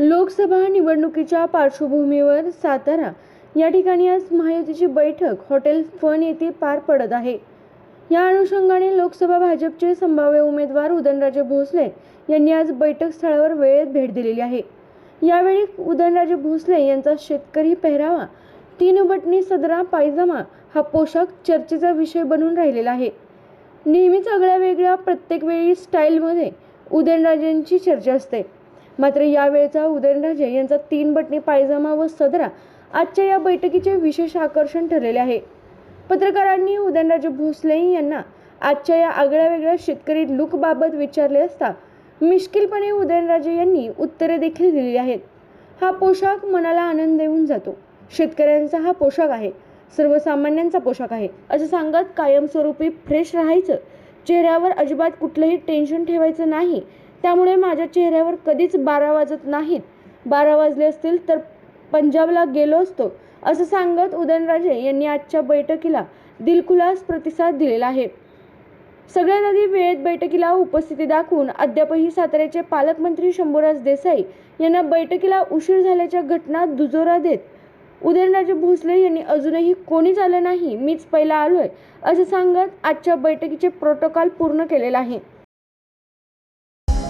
लोकसभा निवडणुकीच्या पार्श्वभूमीवर सातारा या ठिकाणी आज महायुतीची बैठक हॉटेल फन येथे पार पडत आहे. या अनुषंगाने लोकसभा भाजपचे संभाव्य उमेदवार उदयनराजे भोसले यांनी आज बैठक स्थळावर वेळेत भेट दिलेली आहे. यावेळी उदयनराजे भोसले यांचा शेतकरी पेहरावा तीन बटणी सदरा पायजमा हा पोशाख चर्चेचा विषय बनून राहिलेला आहे. नेहमीच आगळ्या वेगळ्या प्रत्येक वेळी स्टाईलमध्ये उदयनराजेंची चर्चा असते. मात्र यावेळचा उदयनराजे यांचा तीन बटणी पायजमा व सदरा आजच्या या बैठकीचे विशेष आकर्षण ठरलेले आहे. पत्रकारांनी उदयनराजे भोसले यांना आजच्या या आगळ्या वेगळ्या शेतकरी लुकबाबत विचारले असता मिश्किलपणे उदयनराजे यांनी उत्तरे देखील दिली आहेत. हा पोशाख मनाला आनंद देऊन जातो. शेतकऱ्यांचा हा पोशाख आहे. सर्वसामान्यांचा पोशाख आहे. असं सांगत कायमस्वरूपी फ्रेश राहायचं. चेहऱ्यावर अजिबात कुठलंही टेन्शन ठेवायचं नाही. त्यामुळे माझ्या चेहऱ्यावर कधीच बारा वाजत नाहीत. बारा वाजले असतील तर पंजाबला गेलो असतो असं सांगत उदयनराजे यांनी आजच्या बैठकीला दिलखुलास प्रतिसाद दिलेला आहे. सगळ्यात आधी वेळेत बैठकीला उपस्थिती दाखवून अद्यापही साताऱ्याचे पालकमंत्री शंभूराज देसाई यांना बैठकीला उशीर झाल्याच्या घटना दुजोरा देत उदयनराजे भोसले यांनी अजूनही कोणीच आलं नाही मीच पहिला आलोय असं सांगत आजच्या बैठकीचे प्रोटोकॉल पूर्ण केलेला आहे.